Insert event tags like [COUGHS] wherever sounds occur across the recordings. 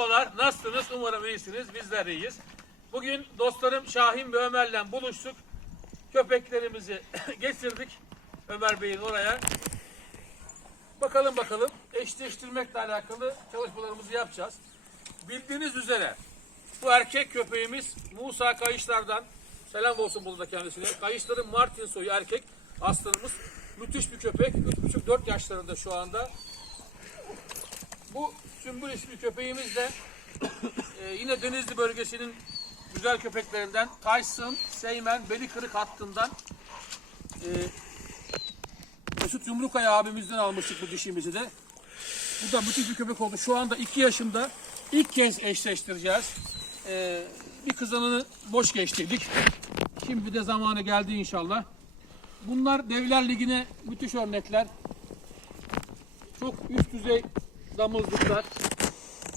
Merhabalar, nasılsınız? Umarım iyisiniz. Bizler iyiyiz. Bugün dostlarım Şahin ve Ömer'le buluştuk. Köpeklerimizi [COUGHS] getirdik Ömer Bey'in oraya. Bakalım bakalım eşleştirmekle alakalı çalışmalarımızı yapacağız. Bildiğiniz üzere bu erkek köpeğimiz Musa Kayışlar'dan selam olsun burada kendisine. Kayışlar'ın Martin soyu erkek aslanımız. Müthiş bir köpek. 3,5-4 yaşlarında şu anda. Bu Sümbül ismi köpeğimiz de e, yine Denizli bölgesinin güzel köpeklerinden Kaysın, Seymen, Beli Kırık hattından e, Mesut Yumrukaya abimizden almıştık bu dişimizi de. Bu da müthiş bir köpek oldu. Şu anda 2 yaşında ilk kez eşleştireceğiz. E, bir kızanını boş geçtirdik. Şimdi de zamanı geldi inşallah. Bunlar Devler Ligi'ne müthiş örnekler. Çok üst düzey damızlıklar.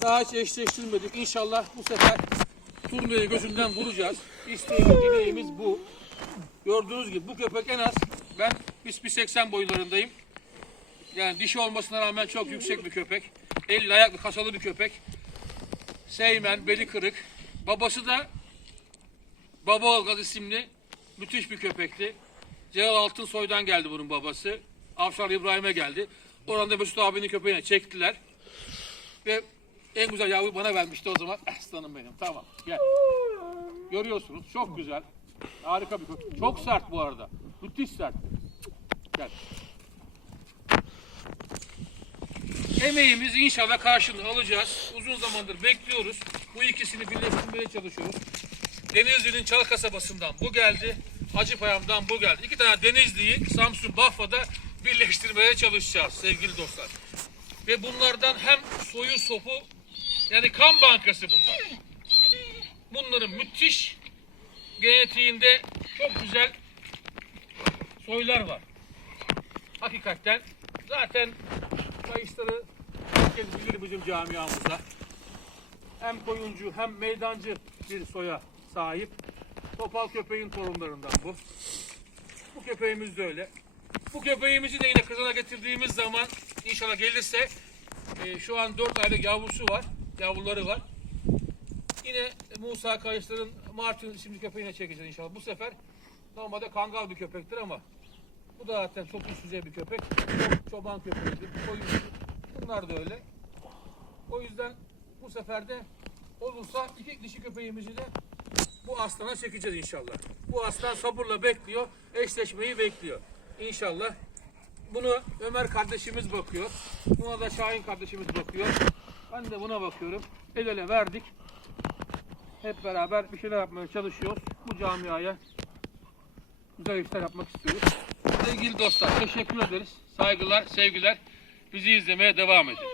Daha hiç eşleştirmedik. İnşallah bu sefer turnayı gözünden vuracağız. İsteğimiz, dileğimiz bu. Gördüğünüz gibi bu köpek en az ben biz 1.80 boylarındayım. Yani dişi olmasına rağmen çok yüksek bir köpek. Elli ayaklı kasalı bir köpek. Seymen, beli kırık. Babası da Baba Ilgaz isimli müthiş bir köpekti. Celal Altınsoy'dan geldi bunun babası. Avşar İbrahim'e geldi. Oradan da Mesut abinin köpeğine çektiler. Ve en güzel yavru bana vermişti o zaman. Aslanım benim. Tamam gel. Görüyorsunuz çok güzel. Harika bir köpek. Çok sert bu arada. Müthiş sert. Gel. Emeğimizi inşallah karşılığını alacağız. Uzun zamandır bekliyoruz. Bu ikisini birleştirmeye çalışıyoruz. Denizli'nin Çalı kasabasından bu geldi. Hacıpayam'dan bu geldi. İki tane Denizli'yi Samsun Bafra'da birleştirmeye çalışacağız sevgili dostlar. Ve bunlardan hem soyu sopu yani kan bankası bunlar. Bunların müthiş genetiğinde çok güzel soylar var. Hakikaten zaten kayışları herkes bilir bizim camiamızda. Hem koyuncu hem meydancı bir soya sahip. Topal köpeğin torunlarından bu. Bu köpeğimiz de öyle. Bu köpeğimizi de yine kızına getirdiğimiz zaman inşallah gelirse e, şu an 4 aylık yavrusu var. Yavruları var. Yine Musa Kayışlar'ın Martin isimli köpeğine çekeceğiz inşallah. Bu sefer normalde kangal bir köpektir ama bu da zaten çok üst bir köpek. Çoban köpeğidir. Koyuncu. Bunlar da öyle. O yüzden bu sefer de olursa iki dişi köpeğimizi de bu aslana çekeceğiz inşallah. Bu aslan sabırla bekliyor. Eşleşmeyi bekliyor. İnşallah. Bunu Ömer kardeşimiz bakıyor. Buna da Şahin kardeşimiz bakıyor. Ben de buna bakıyorum. El ele verdik. Hep beraber bir şeyler yapmaya çalışıyoruz. Bu camiaya güzel işler yapmak istiyoruz. Sevgili dostlar teşekkür ederiz. Saygılar, sevgiler. Bizi izlemeye devam edin.